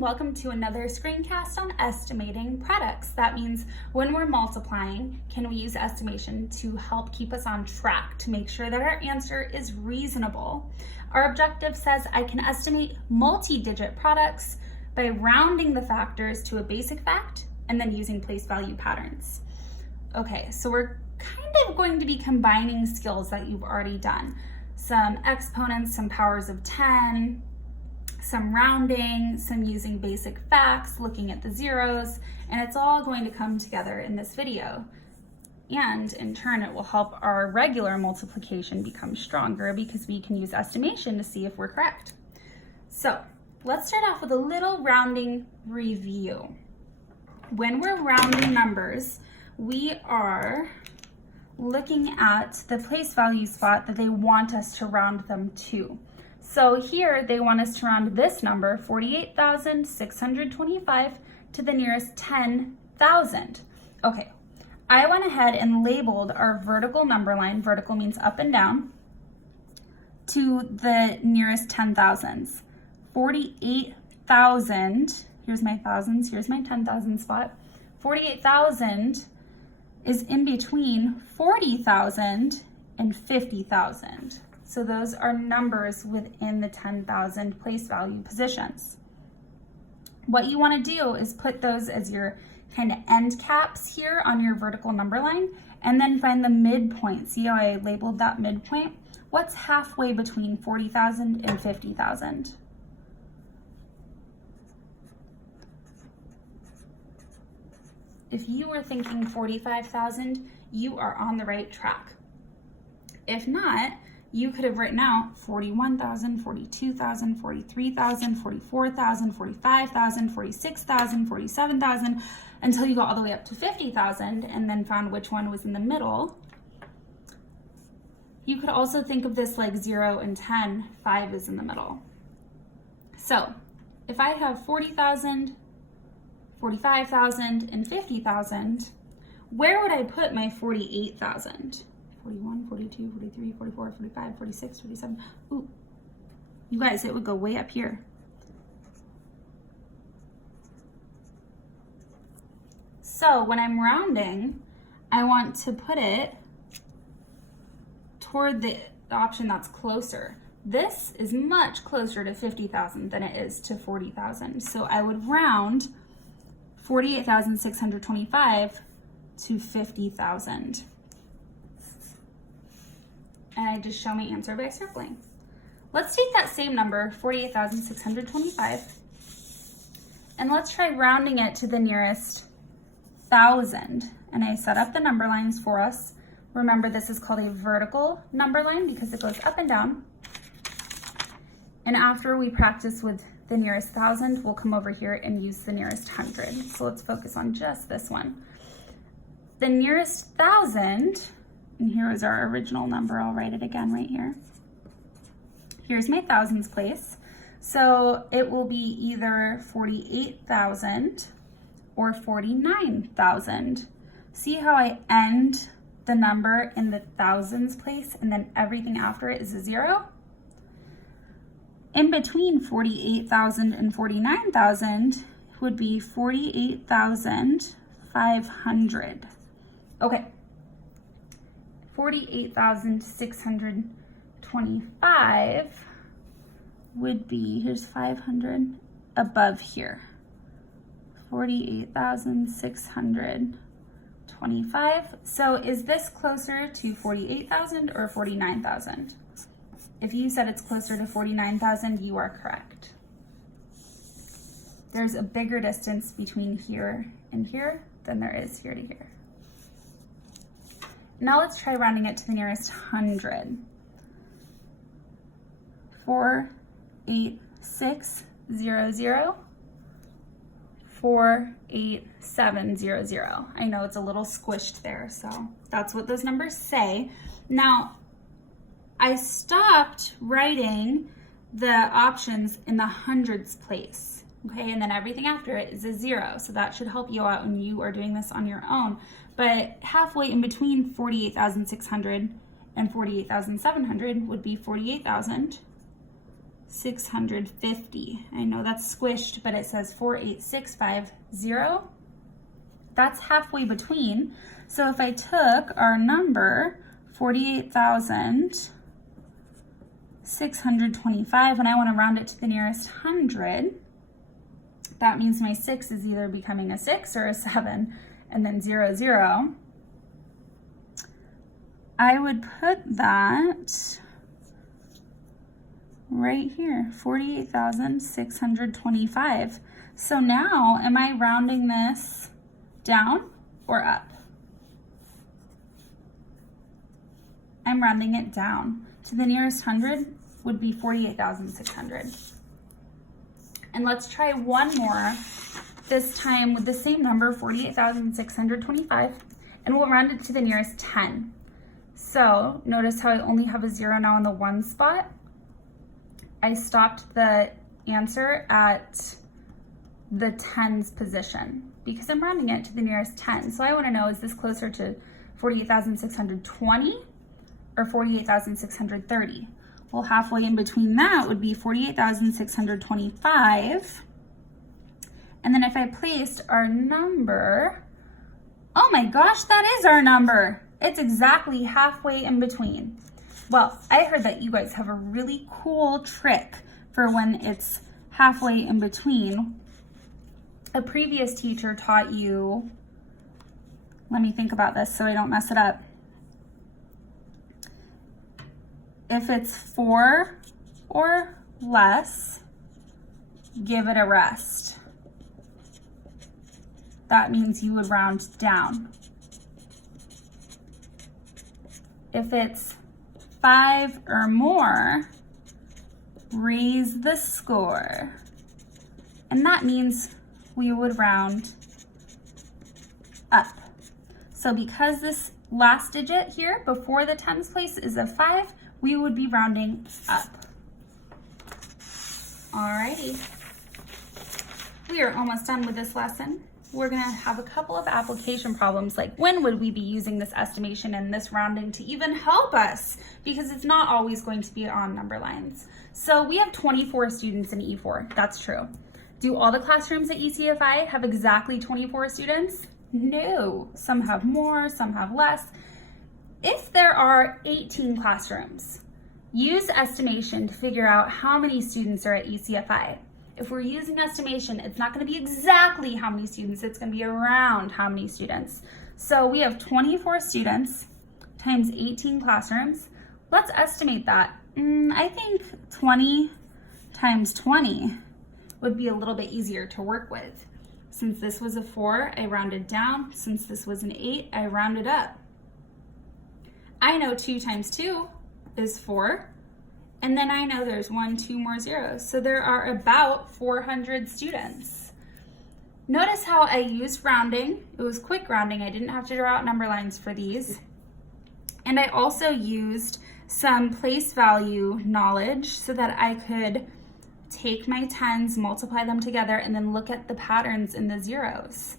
welcome to another screencast on estimating products. That means when we're multiplying, can we use estimation to help keep us on track to make sure that our answer is reasonable? Our objective says I can estimate multi-digit products by rounding the factors to a basic fact and then using place value patterns. Okay, so we're kind of going to be combining skills that you've already done. Some exponents, some powers of 10, some rounding, some using basic facts, looking at the zeros, and it's all going to come together in this video. And in turn, it will help our regular multiplication become stronger because we can use estimation to see if we're correct. So let's start off with a little rounding review. When we're rounding numbers, we are looking at the place value spot that they want us to round them to. So here they want us to round this number, 48,625, to the nearest 10,000. Okay, I went ahead and labeled our vertical number line, vertical means up and down, to the nearest 10,000s. 48,000, here's my thousands, here's my 10,000 spot. 48,000 is in between 40,000 and 50,000. So those are numbers within the 10,000 place value positions. What you want to do is put those as your kind of end caps here on your vertical number line, and then find the midpoint. See how I labeled that midpoint? What's halfway between 40,000 and 50,000? If you were thinking 45,000, you are on the right track. If not, you could have written out 41,000, 42,000, 43,000, 44,000, 45,000, 46,000, 47,000, until you got all the way up to 50,000 and then found which one was in the middle. You could also think of this like 0 and 10, 5 is in the middle. So if I have 40,000, 45,000, and 50,000, where would I put my 48,000? 41, 42, 43, 44, 45, 46, 47. Ooh, you guys, it would go way up here. So when I'm rounding, I want to put it toward the option that's closer. This is much closer to 50,000 than it is to 40,000. So I would round 48,625 to 50,000. And I just show my answer by circling. Let's take that same number, 48,625, and let's try rounding it to the nearest 1,000. And I set up the number lines for us. Remember, this is called a vertical number line because it goes up and down. And after we practice with the nearest 1,000, we'll come over here and use the nearest 100. So let's focus on just this one. The nearest 1,000, and here is our original number. I'll write it again right here. Here's my thousands place. So it will be either 48,000 or 49,000. See how I end the number in the thousands place and then everything after it is a 0? In between 48,000 and 49,000 would be 48,500. Okay. 48,625 would be, here's 500, above here. 48,625. So is this closer to 48,000 or 49,000? If you said it's closer to 49,000, you are correct. There's a bigger distance between here and here than there is here to here. Now let's try rounding it to the nearest 100. 48600, 48700. I know it's a little squished there, so that's what those numbers say. Now, I stopped writing the options in the hundreds place, okay? And then everything after it is a 0, so that should help you out when you are doing this on your own. But halfway in between 48,600 and 48,700 would be 48,000, 650. I know that's squished, but it says 48650. That's halfway between. So if I took our number, 48,625, and I want to round it to the nearest 100, that means my 6 is either becoming a 6 or a 7, and then 0, 0. I would put that right here, 48,625. So now, am I rounding this down or up? I'm rounding it down. To the nearest 100 would be 48,600. And let's try one more, this time with the same number, 48,625, and we'll round it to the nearest 10. So notice how I only have a 0 now in the 1 spot. I stopped the answer at the tens position because I'm rounding it to the nearest 10. So I want to know, is this closer to 48,620 or 48,630? Well, halfway in between that would be 48,625. And then if I placed our number, oh my gosh, that is our number. It's exactly halfway in between. Well, I heard that you guys have a really cool trick for when it's halfway in between. A previous teacher taught you, let me think about this so I don't mess it up. If it's 4 or less, give it a rest. That means you would round down. If it's 5 or more, raise the score. And that means we would round up. So because this last digit here before the tens place is a 5, we would be rounding up. Alrighty. We are almost done with this lesson. We're gonna have a couple of application problems, like when would we be using this estimation and this rounding to even help us? Because it's not always going to be on number lines. So we have 24 students in E4, that's true. Do all the classrooms at ECFI have exactly 24 students? No, some have more, some have less. If there are 18 classrooms, use estimation to figure out how many students are at ECFI. If we're using estimation, it's not going to be exactly how many students, it's going to be around how many students. So we have 24 students times 18 classrooms. Let's estimate that. I think 20 times 20 would be a little bit easier to work with. Since this was a 4, I rounded down. Since this was an 8, I rounded up. I know 2 times 2 is 4. And then I know there's 1, 2 more zeros. So there are about 400 students. Notice how I used rounding. It was quick rounding. I didn't have to draw out number lines for these. And I also used some place value knowledge so that I could take my tens, multiply them together, and then look at the patterns in the zeros.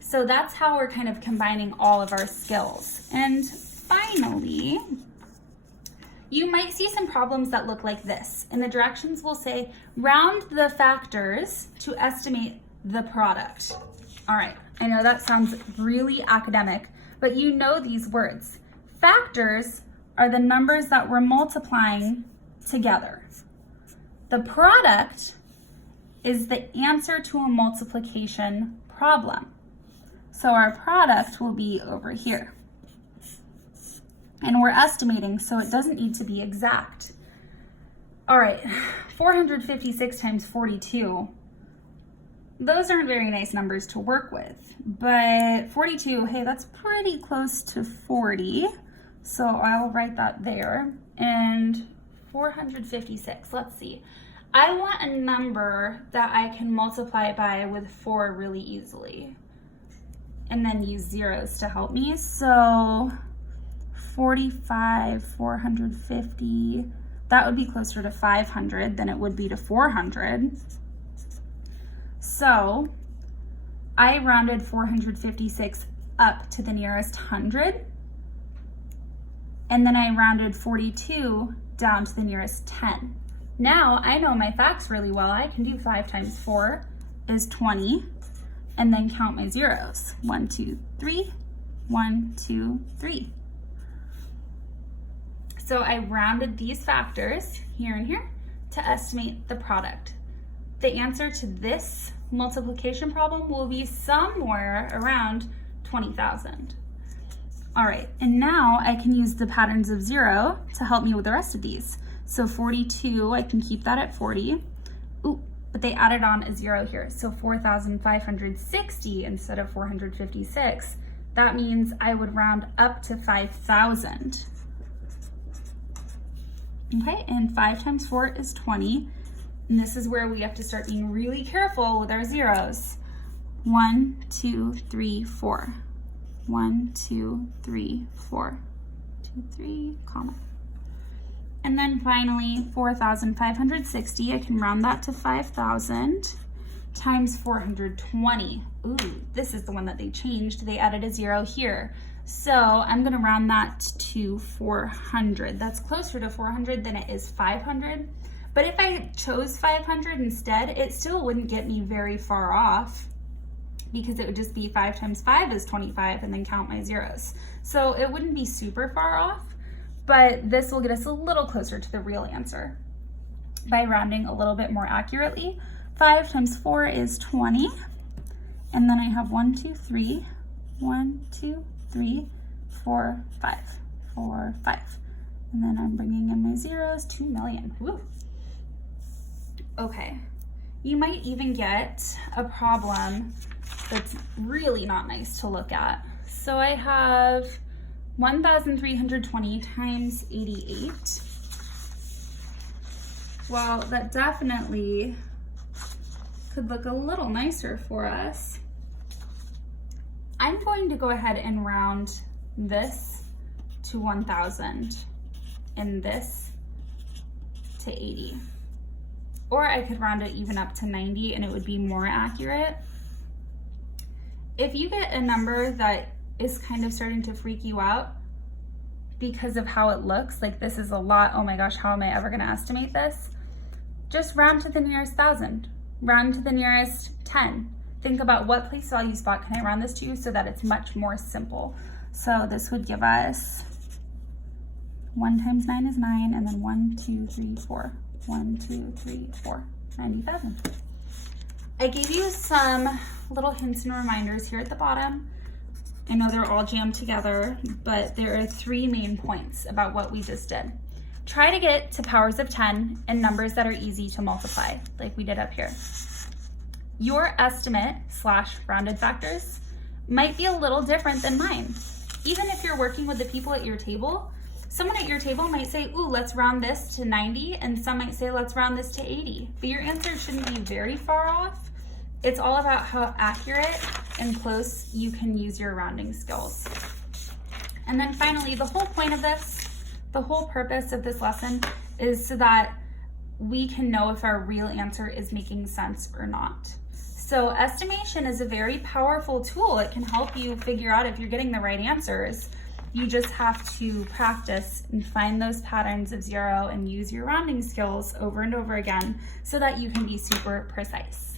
So that's how we're kind of combining all of our skills. And finally, you might see some problems that look like this. And the directions will say, round the factors to estimate the product. All right, I know that sounds really academic, but you know these words. Factors are the numbers that we're multiplying together. The product is the answer to a multiplication problem. So our product will be over here. And we're estimating, so it doesn't need to be exact. All right, 456 times 42. Those aren't very nice numbers to work with, but 42, hey, that's pretty close to 40. So I'll write that there. And 456, let's see. I want a number that I can multiply by with 4 really easily, and then use zeros to help me. So 45, 450, that would be closer to 500 than it would be to 400. So I rounded 456 up to the nearest 100, and then I rounded 42 down to the nearest 10. Now I know my facts really well. I can do 5 times 4 is 20, and then count my zeros. 1, 2, 3, 1, 2, 3. So I rounded these factors here and here to estimate the product. The answer to this multiplication problem will be somewhere around 20,000. All right, and now I can use the patterns of 0 to help me with the rest of these. So 42, I can keep that at 40. Ooh, but they added on a 0 here. So 4,560 instead of 456. That means I would round up to 5,000. Okay, and 5 times 4 is 20. And this is where we have to start being really careful with our zeros. 1, 2, 3, 4. 1, 2, 3, 4. 2, 3, comma. And then finally, 4,560, I can round that to 5,000 times 420. Ooh, this is the one that they changed. They added a 0 here. So I'm gonna round that to 400. That's closer to 400 than it is 500. But if I chose 500 instead, it still wouldn't get me very far off, because it would just be 5 times 5 is 25 and then count my zeros. So it wouldn't be super far off, but this will get us a little closer to the real answer by rounding a little bit more accurately. 5 times 4 is 20. And then I have 1, 2, 3, 1, 2, 3, 4, 5, 4, 5. And then I'm bringing in my zeros, 2 million. Woo. Okay, you might even get a problem that's really not nice to look at. So I have 1,320 times 88. Well, that definitely could look a little nicer for us. I'm going to go ahead and round this to 1,000 and this to 80. Or I could round it even up to 90 and it would be more accurate. If you get a number that is kind of starting to freak you out because of how it looks, like this is a lot, oh my gosh, how am I ever gonna estimate this? Just round to the nearest 1,000, round to the nearest 10. Think about what place value spot can I round this to so that it's much more simple. So this would give us 1 times 9 is 9, and then 1, 2, 3, 4. 1, 2, 3, 4, 90,000. I gave you some little hints and reminders here at the bottom. I know they're all jammed together, but there are 3 main points about what we just did. Try to get to powers of 10 and numbers that are easy to multiply, like we did up here. Your estimate / rounded factors might be a little different than mine. Even if you're working with the people at your table, someone at your table might say, ooh, let's round this to 90, and some might say, let's round this to 80. But your answer shouldn't be very far off. It's all about how accurate and close you can use your rounding skills. And then finally, the whole point of this, the whole purpose of this lesson is so that we can know if our real answer is making sense or not. So estimation is a very powerful tool. It can help you figure out if you're getting the right answers. You just have to practice and find those patterns of 0 and use your rounding skills over and over again so that you can be super precise.